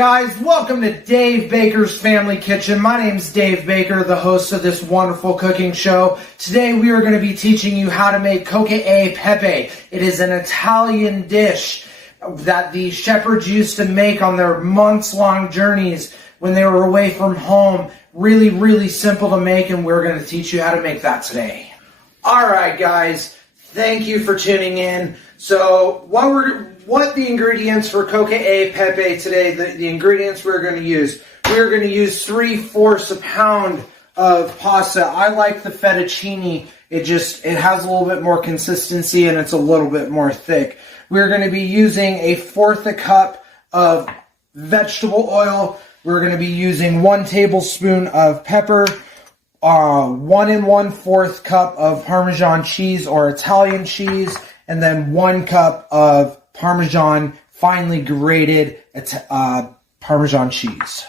guys, welcome to Dave Baker's Family Kitchen. My name's Dave Baker, the host of this wonderful cooking show. Today we are going to be teaching you how to make coca e pepe. It is an Italian dish that the shepherds used to make on their months-long journeys when they were away from home. Really, really simple to make, and we're going to teach you how to make that today. Alright guys, thank you for tuning in. So what the ingredients for coca e pepe today, the ingredients we're going to use. We're going to use 3/4 a pound of pasta. I like the fettuccine. It has a little bit more consistency and it's a little bit more thick. We're going to be using 1/4 cup of vegetable oil. We're going to be using 1 tablespoon of pepper, 1 1/4 cup of Parmesan cheese or Italian cheese, and then 1 cup of Parmesan finely grated Parmesan cheese.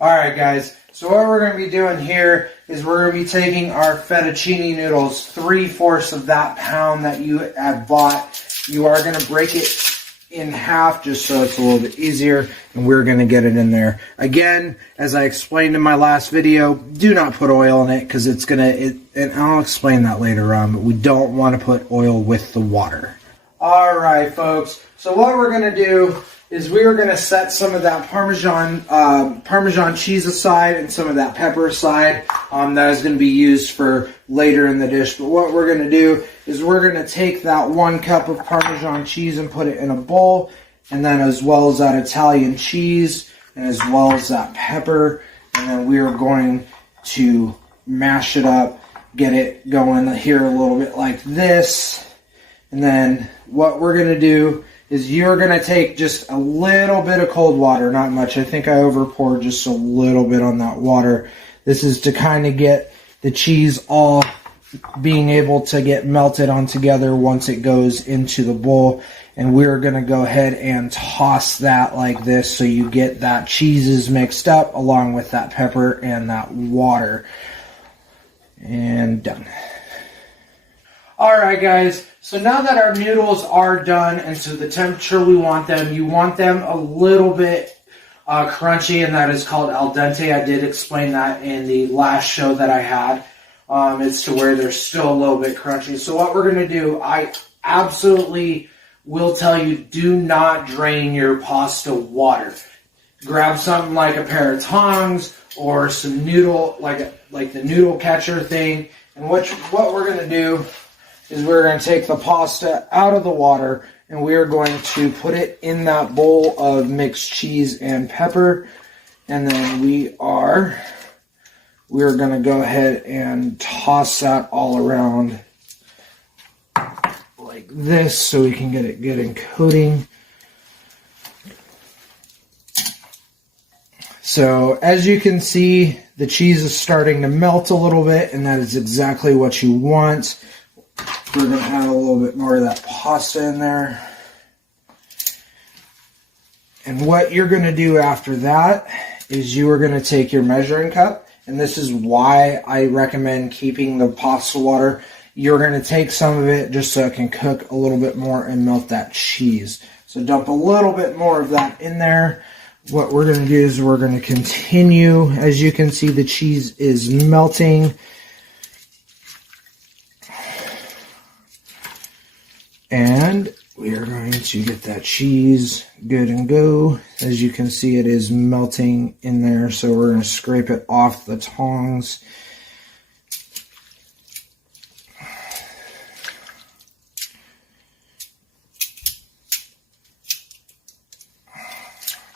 Alright guys, so what we're going to be doing here is we're going to be taking our fettuccine noodles, 3/4 of that pound that you have bought. You are going to break it in half just so it's a little bit easier, and we're going to get it in there. Again, as I explained in my last video, do not put oil in it because it's going to, and I'll explain that later on, but we don't want to put oil with the water. Alright folks, so what we're going to do is we are going to set some of that Parmesan cheese aside and some of that pepper aside. That is going to be used for later in the dish. But what we're going to do is we're going to take that 1 cup of Parmesan cheese and put it in a bowl, and then as well as that Italian cheese and as well as that pepper, and then we are going to mash it up, get it going here a little bit like this. And then what we're going to do is you're going to take just a little bit of cold water, not much. I think I over poured just a little bit on that water. This is to kind of get the cheese all being able to get melted on together once it goes into the bowl. And we're going to go ahead and toss that like this so you get that cheeses mixed up along with that pepper and that water. And done. Alright guys, so now that our noodles are done and to the temperature we want them, you want them a little bit crunchy, and that is called al dente. I did explain that in the last show that I had. It's to where they're still a little bit crunchy. So what we're going to do, I absolutely will tell you, do not drain your pasta water. Grab something like a pair of tongs or some noodle, like the noodle catcher thing. And what we're going to do is we're going to take the pasta out of the water and we are going to put it in that bowl of mixed cheese and pepper, and then we're going to go ahead and toss that all around like this so we can get it good and coating. So as you can see, the cheese is starting to melt a little bit, and that is exactly what you want. We're going to add a little bit more of that pasta in there. And what you're going to do after that is you are going to take your measuring cup, and this is why I recommend keeping the pasta water. You're going to take some of it just so it can cook a little bit more and melt that cheese. So dump a little bit more of that in there. What we're going to do is we're going to continue. As you can see, the cheese is melting. And we are going to get that cheese good and go. As you can see, it is melting in there, so we're going to scrape it off the tongs.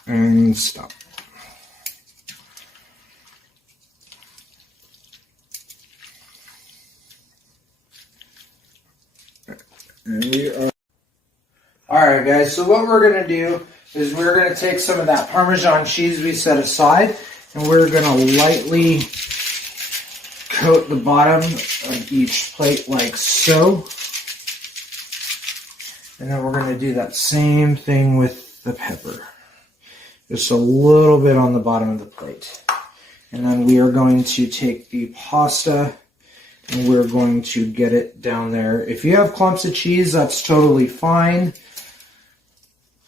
And stop. And we are... Alright guys, so what we're going to do is we're going to take some of that Parmesan cheese we set aside, and we're going to lightly coat the bottom of each plate like so. And then we're going to do that same thing with the pepper. Just a little bit on the bottom of the plate. And then we are going to take the pasta and we're going to get it down there. If you have clumps of cheese, that's totally fine.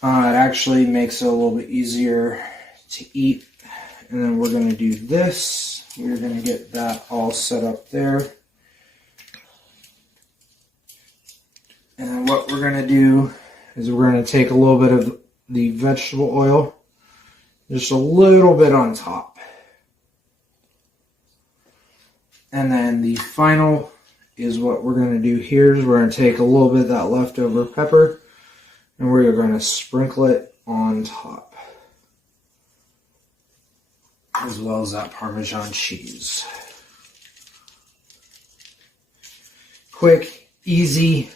It actually makes it a little bit easier to eat. And then we're going to do this. We're going to get that all set up there. And then what we're going to do is we're going to take a little bit of the vegetable oil, just a little bit on top. And then the final is what we're going to do here is we're going to take a little bit of that leftover pepper and we're going to sprinkle it on top, as well as that Parmesan cheese. Quick, easy,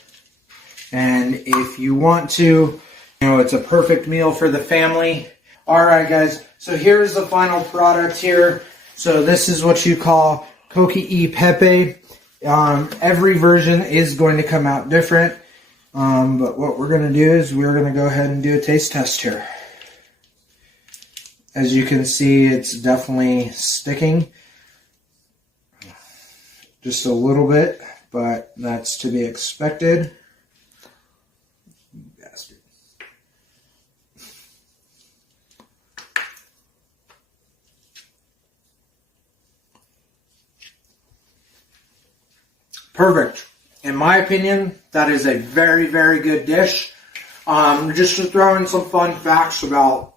and if you want to, it's a perfect meal for the family. All right, guys, so here's the final product here. So this is what you call coque e pepe. Every version is going to come out different, but what we're going to do is we're going to go ahead and do a taste test here. As you can see, it's definitely sticking just a little bit, but that's to be expected. Bastard. Perfect. In my opinion, that is a very, very good dish. Just to throw in some fun facts about,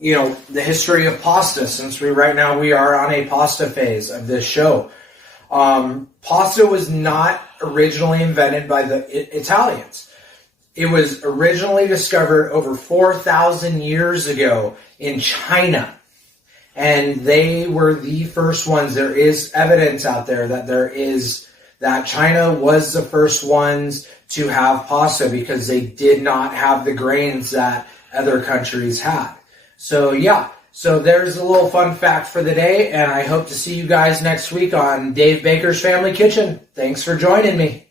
the history of pasta, since right now we are on a pasta phase of this show. Pasta was not originally invented by the Italians. It was originally discovered over 4,000 years ago in China. And they were the first ones. There is evidence out there that China was the first ones to have pasta because they did not have the grains that other countries had. So yeah, so there's a little fun fact for the day, and I hope to see you guys next week on Dave Baker's Family Kitchen. Thanks for joining me.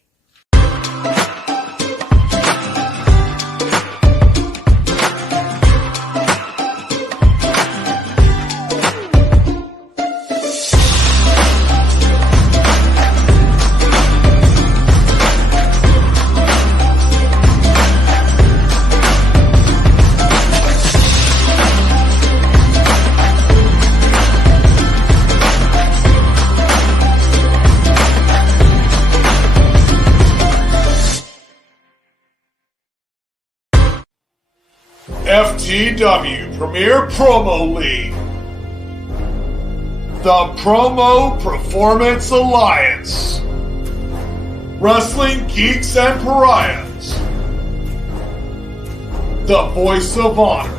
FTW Premier Promo League, the Promo Performance Alliance, Wrestling Geeks and Pariahs, the Voice of Honor,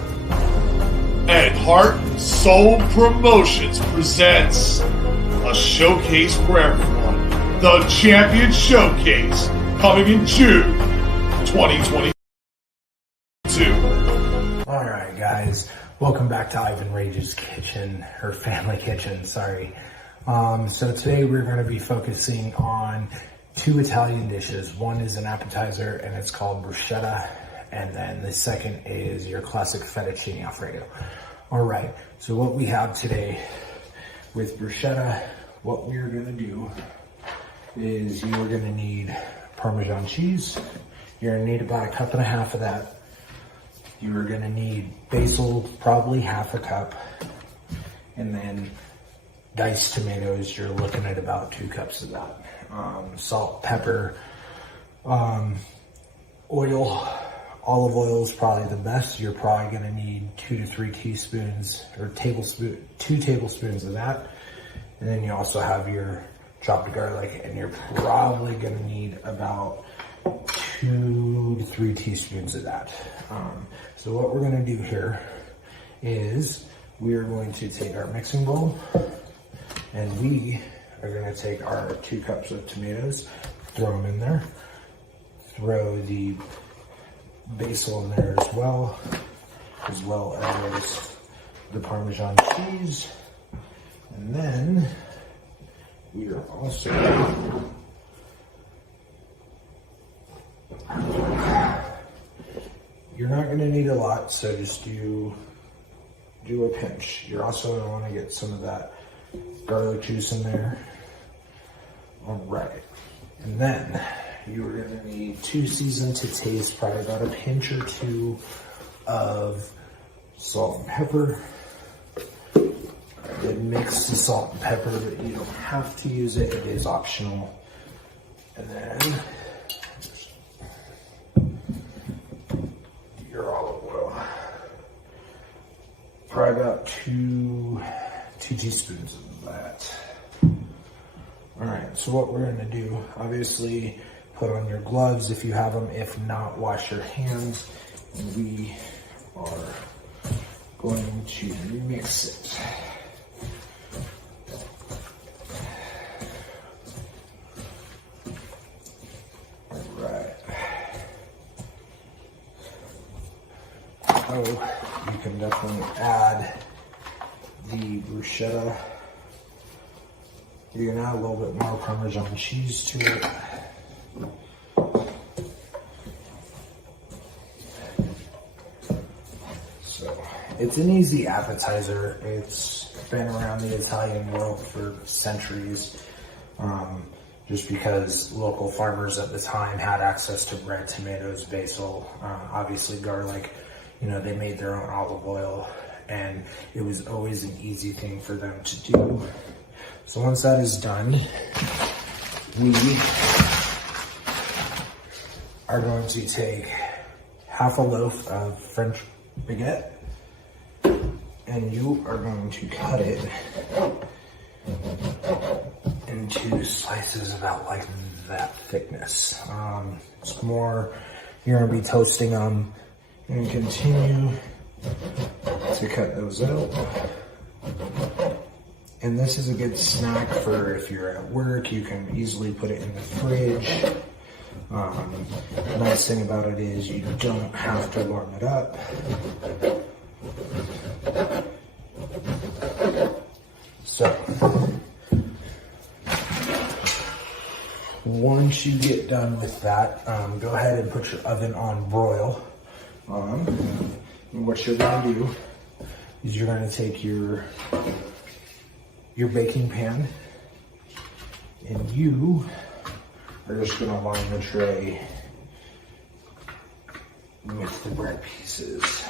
and Heart and Soul Promotions presents a showcase for everyone, the Champion Showcase, coming in June 2022. Alright guys, welcome back to Ivan Rage's kitchen, or family kitchen, sorry. So today we're going to be focusing on two Italian dishes. One is an appetizer and it's called bruschetta, and then the second is your classic fettuccine alfredo. Alright, so what we have today with bruschetta, what we're going to do is you're going to need Parmesan cheese. You're going to need about 1.5 cups of that. You're going to need basil, probably 1/2 cup, and then diced tomatoes, you're looking at about 2 cups of that. Salt, pepper, oil, olive oil is probably the best. You're probably going to need 2 to 3 teaspoons, or 2 tablespoons of that. And then you also have your chopped garlic, and you're probably going to need about 2 to 3 teaspoons of that. So what we're going to do here is we are going to take our mixing bowl, and we are going to take our 2 cups of tomatoes, throw them in there, throw the basil in there as well as the Parmesan cheese, and then we are also you're not going to need a lot, so just do a pinch. You're also going to want to get some of that garlic juice in there. All right, and then you are going to need 2 seasoned to taste, probably about a pinch or 2 of salt and pepper. Then mix the salt and pepper, but you don't have to use it. It is optional. And then your olive oil. Probably about two teaspoons of that. All right, so what we're gonna do, obviously put on your gloves if you have them. If not, wash your hands. And we are going to mix it. All right. So you can definitely add the bruschetta. You can add a little bit more Parmesan cheese to it. So it's an easy appetizer. It's been around the Italian world for centuries, just because local farmers at the time had access to red tomatoes, basil, obviously garlic. You know, they made their own olive oil, and it was always an easy thing for them to do. So once that is done, we are going to take half a loaf of French baguette, and you are going to cut it into slices about like that thickness. It's more, you're going to be toasting them, and continue to cut those out. And this is a good snack for if you're at work. You can easily put it in the fridge. The nice thing about it is you don't have to warm it up. So, once you get done with that, go ahead and put your oven on broil. And what you're going to do is you're going to take your baking pan, and you are just going to line the tray with the bread pieces.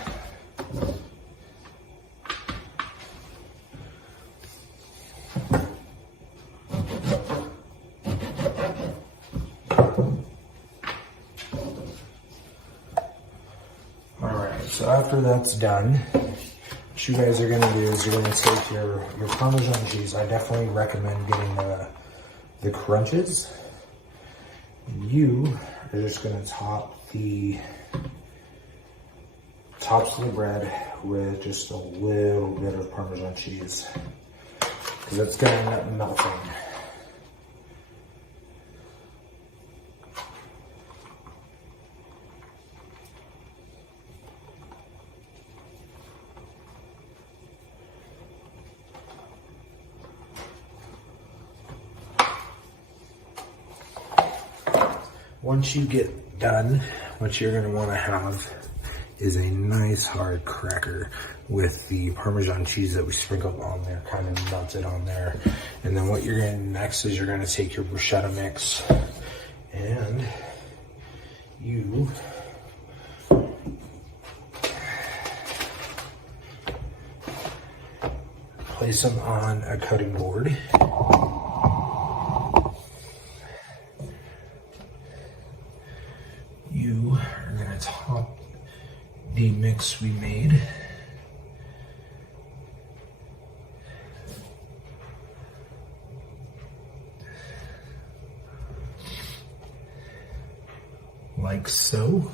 Alright, so after that's done, what you guys are going to do is you're going to take your Parmesan cheese. I definitely recommend getting the crunches. You are just going to top the tops of the bread with just a little bit of Parmesan cheese, because it's going to end up melting. Once you get done, what you're going to want to have is a nice hard cracker with the Parmesan cheese that we sprinkled on there, kind of melted on there. And then what you're going to do next is you're going to take your bruschetta mix and you place them on a cutting board. You are going to top the mix we made. Like so.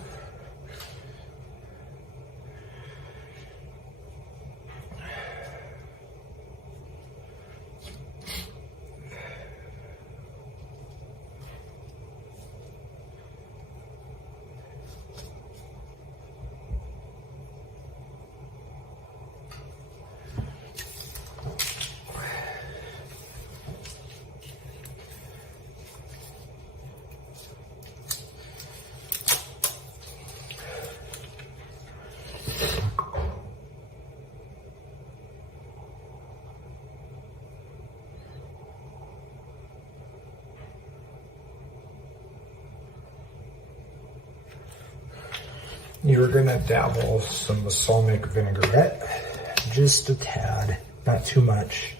You're gonna dabble some balsamic vinaigrette, just a tad, not too much,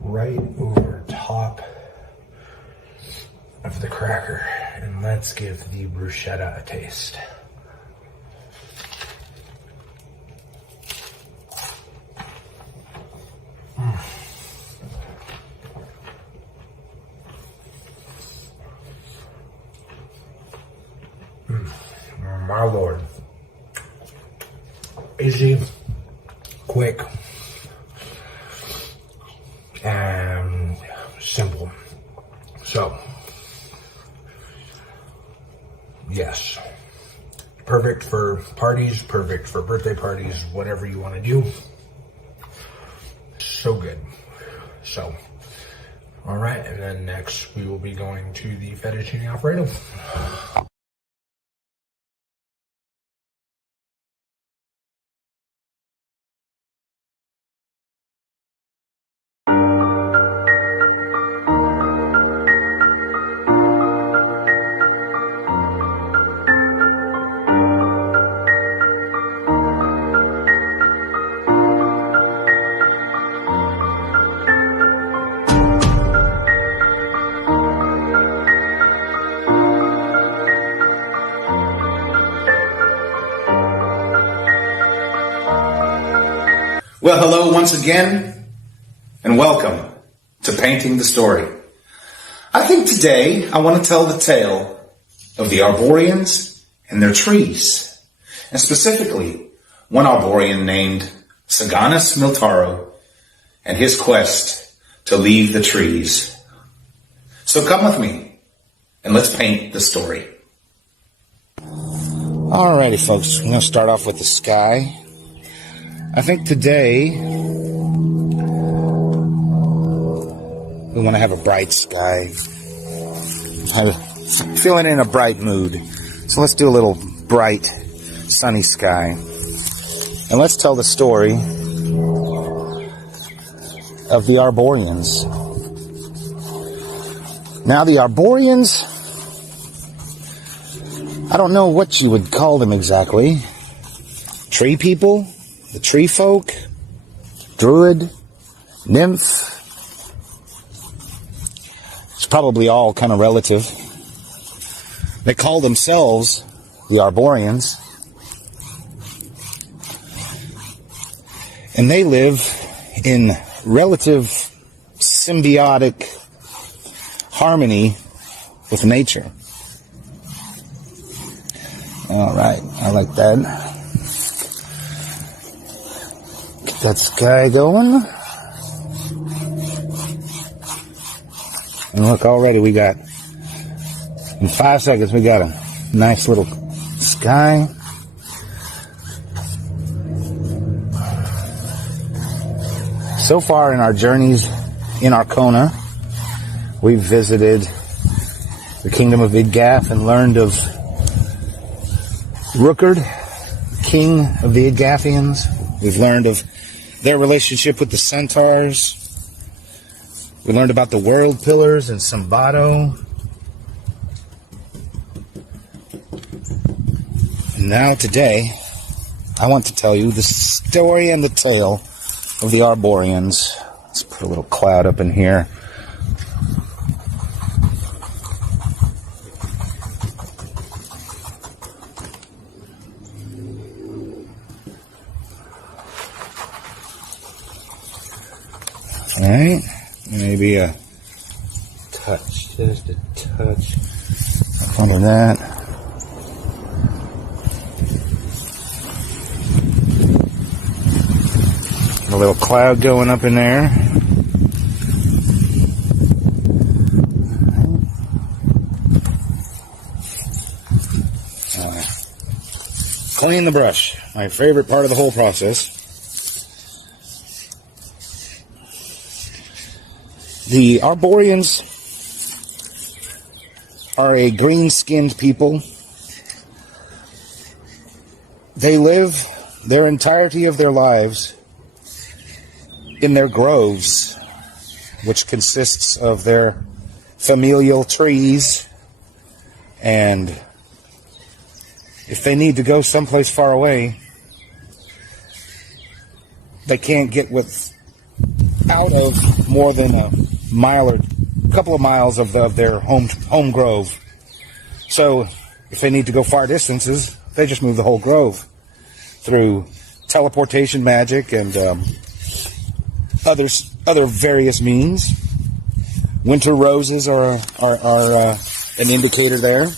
right over top of the cracker. And let's give the bruschetta a taste. My Lord. Easy, quick, and simple. So, yes, perfect for parties, perfect for birthday parties, whatever you want to do. So good. So, all right, and then next we will be going to the fettuccine Alfredo. Well, hello once again, and welcome to Painting the Story. I think today I want to tell the tale of the Arboreans and their trees, and specifically one Arborean named Saganas Miltaro and his quest to leave the trees. So come with me, and let's paint the story. Alrighty, folks, I'm going to start off with the sky. I think today we want to have a bright sky. I'm feeling in a bright mood. So let's do a little bright, sunny sky. And let's tell the story of the Arboreans. Now, the Arboreans, I don't know what you would call them exactly. Tree people? The tree folk, druid, nymph. It's probably all kind of relative. They call themselves the Arboreans. And they live in relative symbiotic harmony with nature. All right, I like that. That sky going. And look, already we got, in 5 seconds, we got a nice little sky. So far in our journeys in Arcona, we've visited the kingdom of Idgath and learned of Rookard, king of the Idgathians. We've learned of their relationship with the centaurs. We learned about the world pillars and Sambato. And now today, I want to tell you the story and the tale of the Arboreans. Let's put a little cloud up in here. Alright, maybe a touch, just a touch under that. A little cloud going up in there. Clean the brush, my favorite part of the whole process. The Arboreans are a green-skinned people. They live their entirety of their lives in their groves, which consists of their familial trees and if they need to go someplace far away, they can't get out of more than a mile or a couple of miles of their home grove. So if they need to go far distances, they just move the whole grove through teleportation magic and other various means. Winter roses are an indicator there.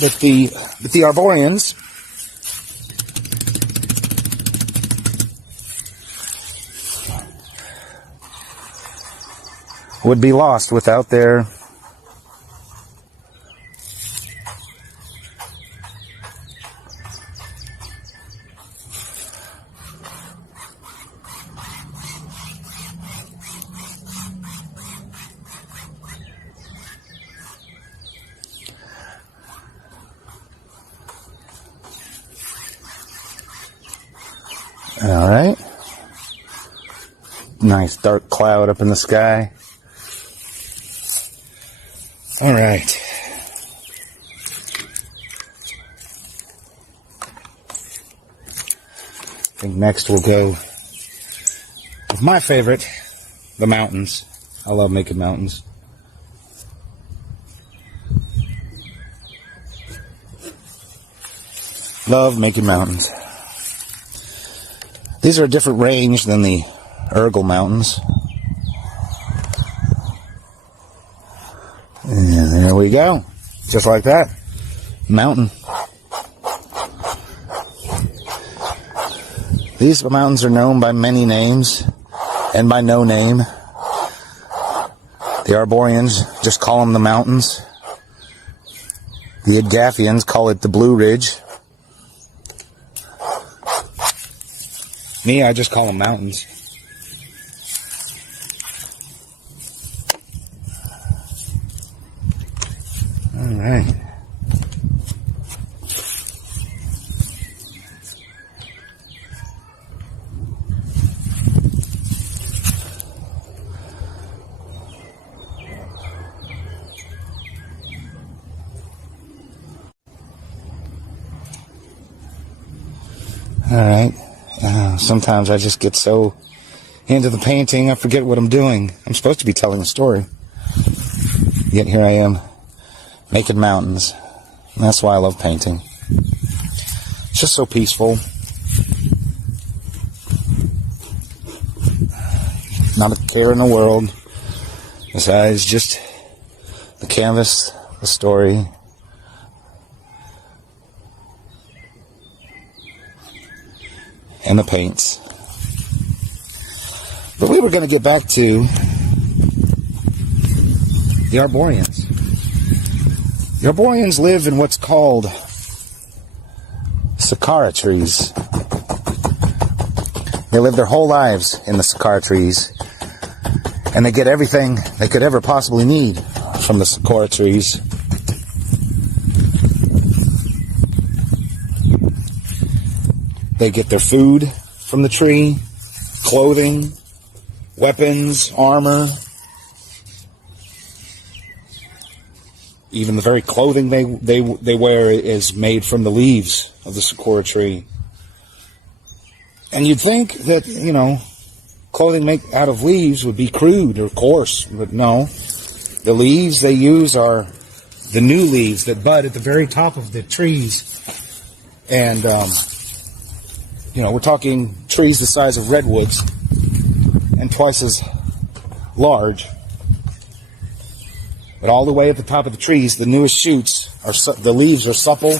But the Arboreans would be lost without their all right. Nice dark cloud up in the sky. All right. I think next we'll go with my favorite, the mountains. I love making mountains. Love making mountains. These are a different range than the Urgel Mountains. And there we go. Just like that. Mountain. These mountains are known by many names and by no name. The Arboreans just call them the mountains. The Edgathians call it the Blue Ridge. Me, I just call them mountains. All right. All right. Sometimes I just get so into the painting, I forget what I'm doing. I'm supposed to be telling a story. Yet here I am, making mountains. And that's why I love painting. It's just so peaceful. Not a care in the world. Besides just the canvas, the story. And the paints. But we were going to get back to the Arboreans. The Arboreans live in what's called sakara trees. They live their whole lives in the sakara trees. And they get everything they could ever possibly need from the sakura trees. They get their food from the tree, clothing, weapons, armor. Even the very clothing they wear is made from the leaves of the sakura tree. And you'd think that, you know, clothing made out of leaves would be crude or coarse, but no. The leaves they use are the new leaves that bud at the very top of the trees. And, you know, we're talking trees the size of redwoods and twice as large. But all the way at the top of the trees, the newest shoots, the leaves are supple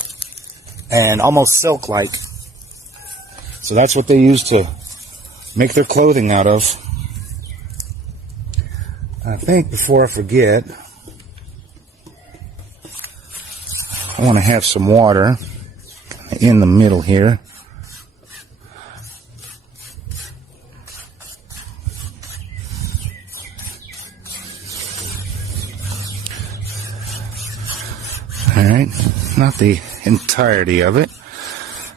and almost silk-like. So that's what they use to make their clothing out of. I think before I forget, I want to have some water in the middle here. Alright, not the entirety of it,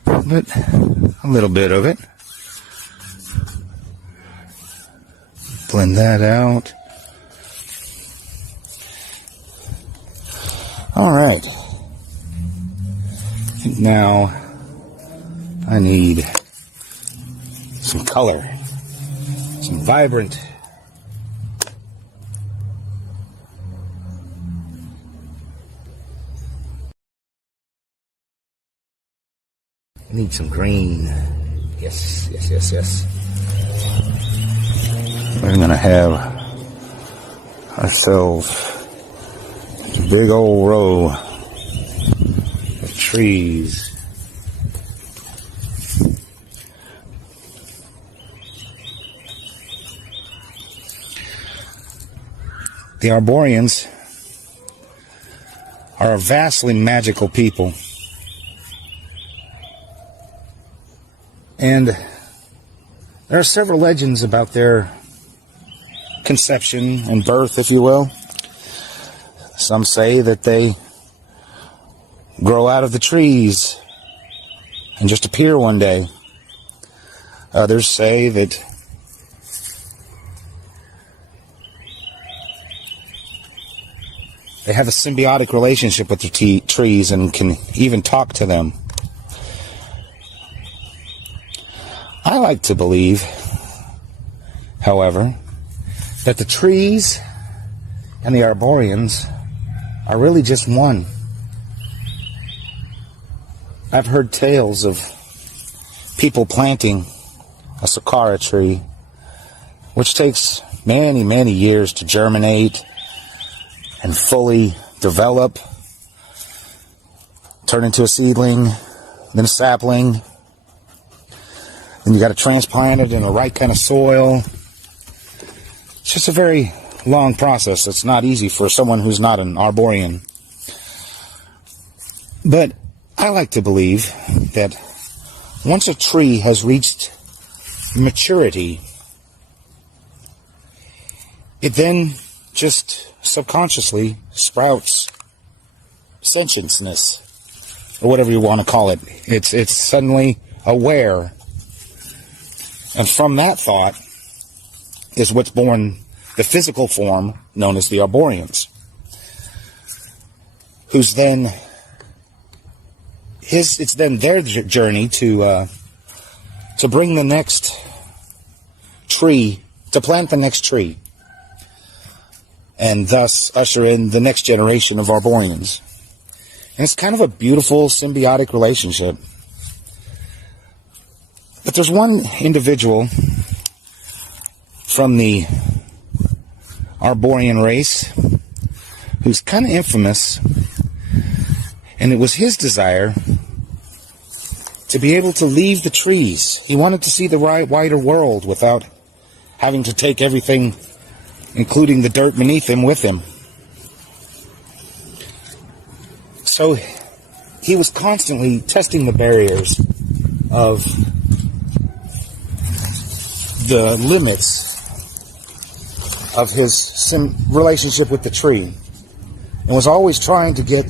but a little bit of it. Blend that out. Alright. Now, I need some color. Some vibrant. I need some green. Yes, yes, yes, yes. We're gonna have ourselves a big old row of trees. The Arboreans are a vastly magical people. And there are several legends about their conception and birth, if you will. Some say that they grow out of the trees and just appear one day. Others say that they have a symbiotic relationship with the trees and can even talk to them. I like to believe, however, that the trees and the Arboreans are really just one. I've heard tales of people planting a sakura tree, which takes many, many years to germinate and fully develop, turn into a seedling, then a sapling. Then you got to transplant it in the right kind of soil. It's just a very long process. It's not easy for someone who's not an Arborean. But I like to believe that once a tree has reached maturity, it then just subconsciously sprouts sentientness, or whatever you want to call it. It's suddenly aware. And from that thought is what's born the physical form known as the Arboreans, who's then it's then their journey to bring the next tree, to plant the next tree, and thus usher in the next generation of Arboreans. And it's kind of a beautiful symbiotic relationship. But there's one individual from the Arborean race who's kind of infamous, and it was his desire to be able to leave the trees. He wanted to see the wider world without having to take everything, including the dirt beneath him, with him. So he was constantly testing the barriers of the limits of his relationship with the tree, and was always trying to get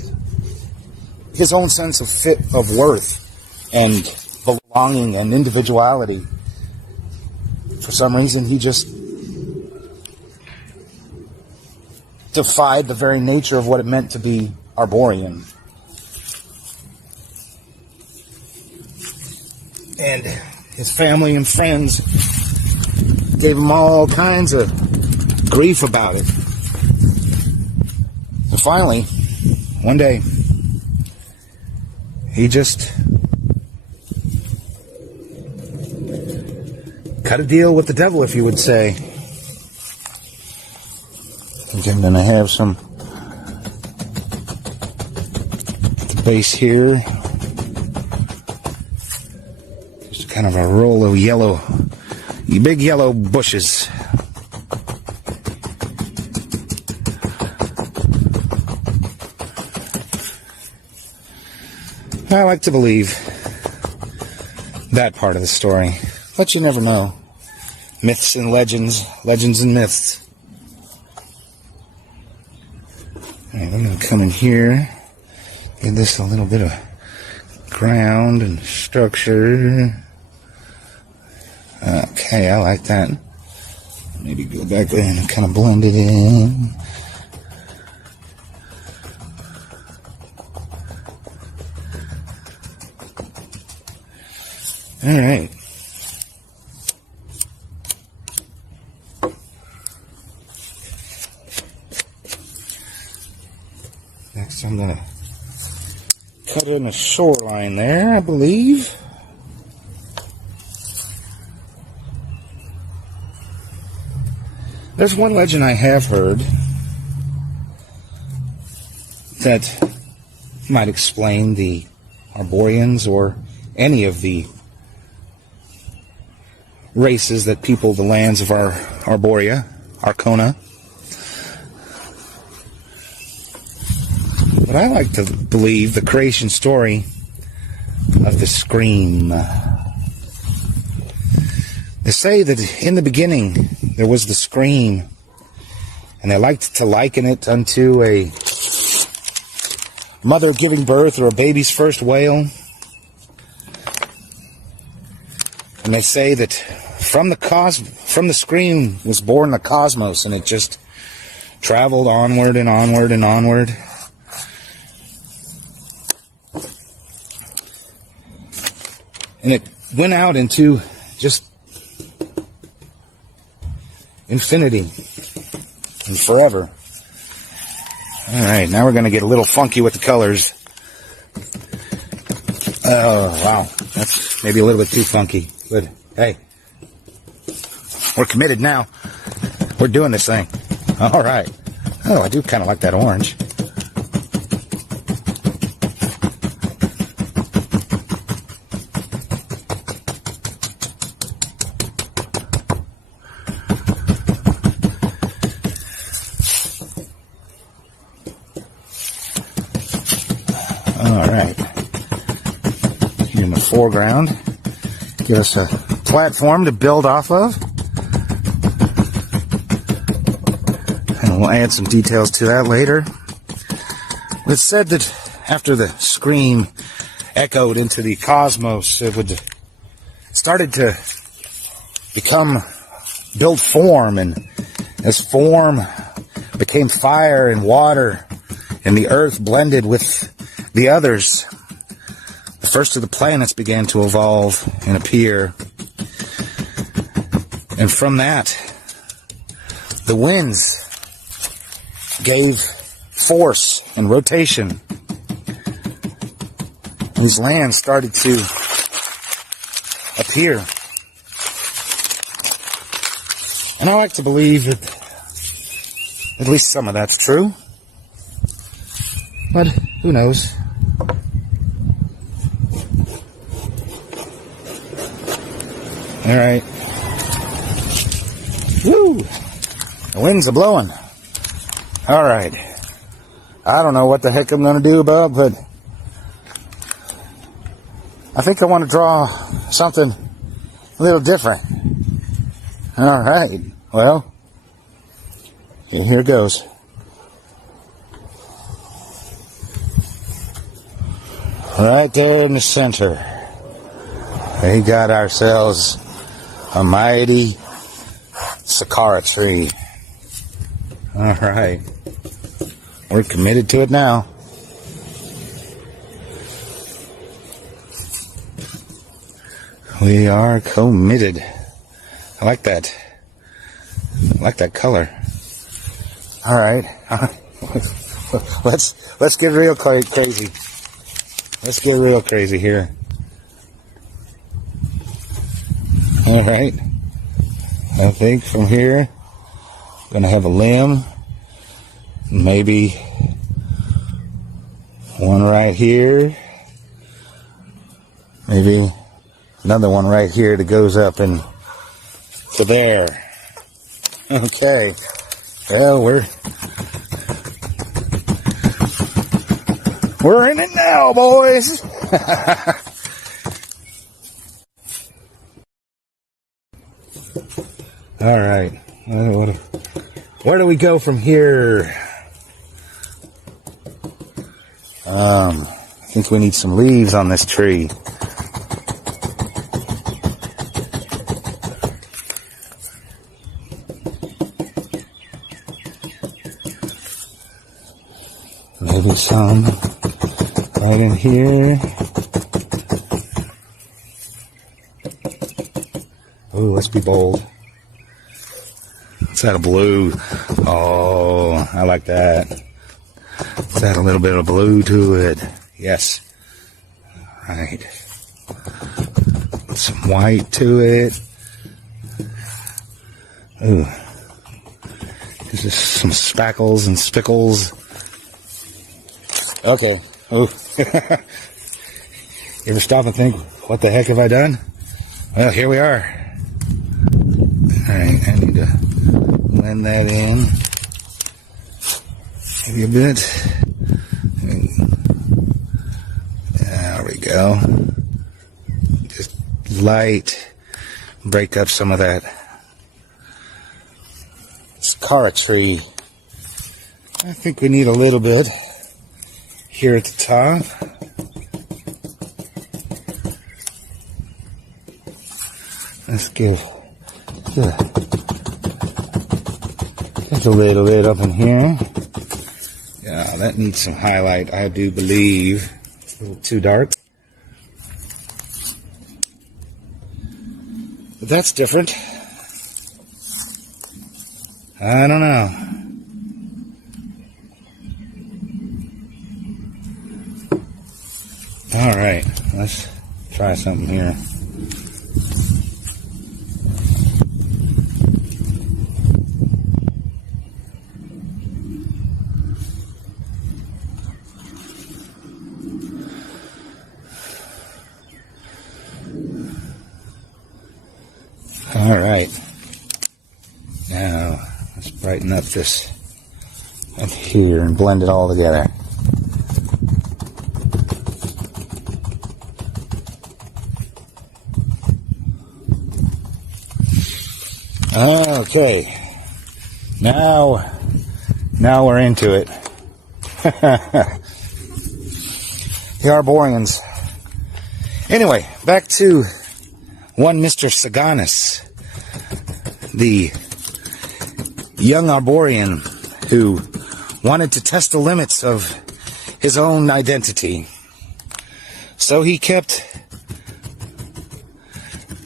his own sense of worth and belonging and individuality. For some reason, he just defied the very nature of what it meant to be Arborean. And his family and friends gave him all kinds of grief about it. And finally, one day, he just cut a deal with the devil, if you would say. I'm going to have some at the base here. Just kind of a roll of yellow, big yellow bushes. I like to believe that part of the story, but you never know. Myths and legends, legends and myths. All right, I'm going to come in here, give this a little bit of ground and structure. Okay, I like that. Maybe go back there and kind of blend it in. All right. Next, I'm going to cut in a shoreline there, I believe. There's one legend I have heard that might explain the Arboreans or any of the races that people the lands of our Arcona. But I like to believe the creation story of the Scream. They say that in the beginning there was the Scream, and they liked to liken it unto a mother giving birth or a baby's first wail. And they say that from the Scream was born the cosmos, and it just traveled onward and onward and onward. And it went out into just infinity and forever. All right, now we're going to get a little funky with the colors. Oh, wow. That's maybe a little bit too funky. But, hey, we're committed now. We're doing this thing. All right. Oh, I do kind of like that orange. Foreground, give us a platform to build off of, and we'll add some details to that later. It's said that after the Scream echoed into the cosmos, it would started to build form, and as form became fire and water, and the earth blended with the others, the first of the planets began to evolve and appear. And from that, the winds gave force and rotation. These lands started to appear. And I like to believe that at least some of that's true. But who knows? All right. Woo! The winds are blowing. All right. I don't know what the heck I'm going to do about, but I think I want to draw something a little different. All right. Well, here goes. Right there in the center, we got ourselves a mighty sakura tree. All right. We're committed to it now. We are committed. I like that. I like that color. All right. Let's get real crazy. Let's get real crazy here. All right. I think from here, I'm going to have a limb. Maybe one right here. Maybe another one right here that goes up and to there. Okay. Well, we're in it now, boys. All right. Where do we go from here? I think we need some leaves on this tree. Maybe some right in here. Ooh, let's be bold. Let's add a blue. Oh, I like that. Let's add a little bit of blue to it. Yes. All right. Some white to it. Ooh. There's just some spackles and spickles. Okay. Ooh. You ever stop and think, what the heck have I done? Well, here we are. Alright, I need to blend that in. Maybe a bit. There we go. Just light. Break up some of that scarletry. I think we need a little bit here at the top. Let's give a little bit up in here. Yeah, that needs some highlight, I do believe. It's a little too dark. But that's different. I don't know. Alright, let's try something here. Alright, now let's brighten up this up here and blend it all together. Okay, now we're into it. The Arboreans. Anyway, back to one Mr. Saganis, the young Arborean who wanted to test the limits of his own identity. So he kept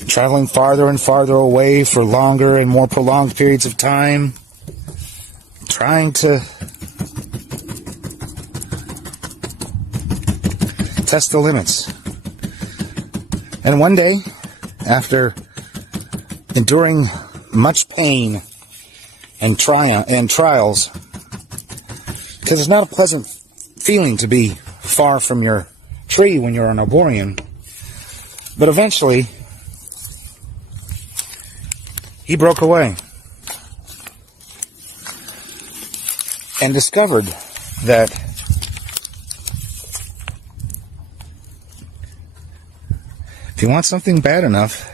traveling farther and farther away for longer and more prolonged periods of time, trying to test the limits. And one day, after enduring much pain and trials, because it's not a pleasant feeling to be far from your tree when you're an Arborean, but eventually he broke away and discovered that if you want something bad enough,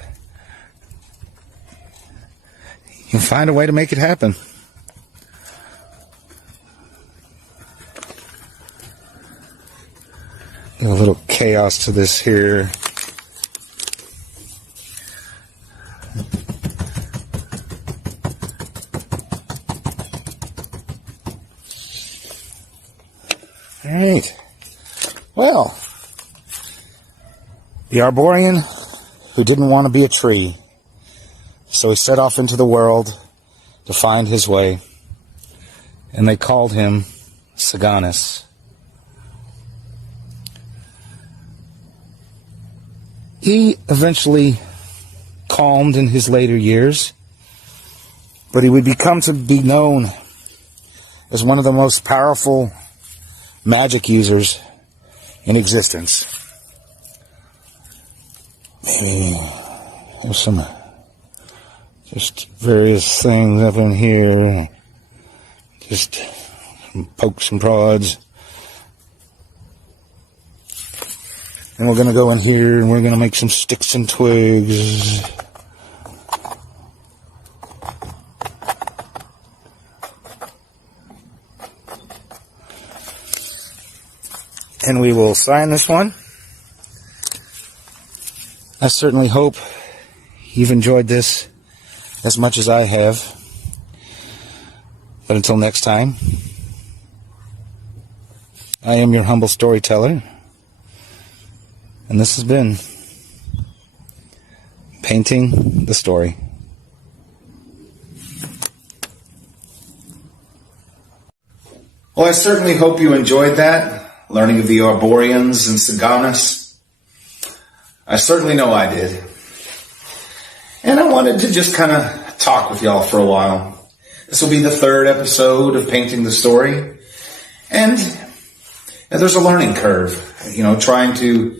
you'll find a way to make it happen. Get a little chaos to this here. All right. Well, the Arborean who didn't want to be a tree, so he set off into the world to find his way, and they called him Saganis. He eventually calmed in his later years, but he would become to be known as one of the most powerful magic users in existence. There's some just various things up in here, just some pokes and prods. And we're going to go in here and we're going to make some sticks and twigs. And we will sign this one. I certainly hope you've enjoyed this as much as I have. But until next time, I am your humble storyteller. And this has been painting the story. Well, I certainly hope you enjoyed that, learning of the Arboreans and Saganas. I certainly know I did. And I wanted to just kind of talk with y'all for a while. This will be the third episode of Painting the Story. And there's a learning curve, trying to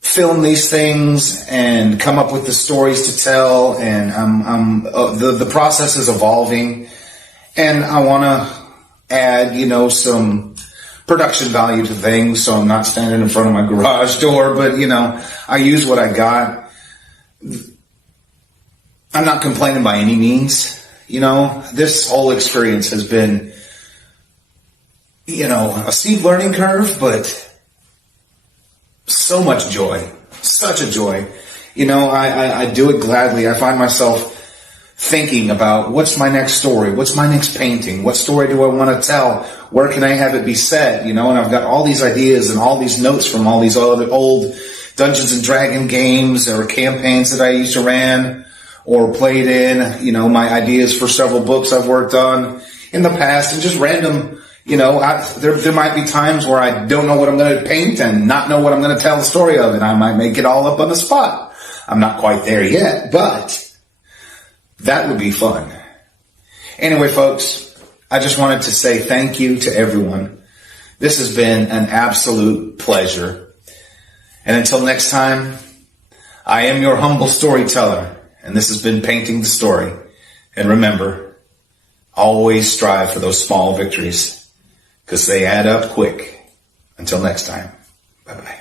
film these things and come up with the stories to tell. And the process is evolving. And I want to add, some production value to things, so I'm not standing in front of my garage door, but, I use what I got. I'm not complaining by any means. This whole experience has been, a steep learning curve, but so much joy, such a joy. I do it gladly. I find myself thinking about what's my next story, what's my next painting, what story do I want to tell, where can I have it be set, and I've got all these ideas and all these notes from all these other old Dungeons and Dragon games or campaigns that I used to ran or played in, my ideas for several books I've worked on in the past, and just random, there might be times where I don't know what I'm going to paint and not know what I'm going to tell the story of, and I might make it all up on the spot. I'm not quite there yet, but that would be fun. Anyway, folks, I just wanted to say thank you to everyone. This has been an absolute pleasure. And until next time, I am your humble storyteller, and this has been Painting the Story. And remember, always strive for those small victories, because they add up quick. Until next time, bye-bye.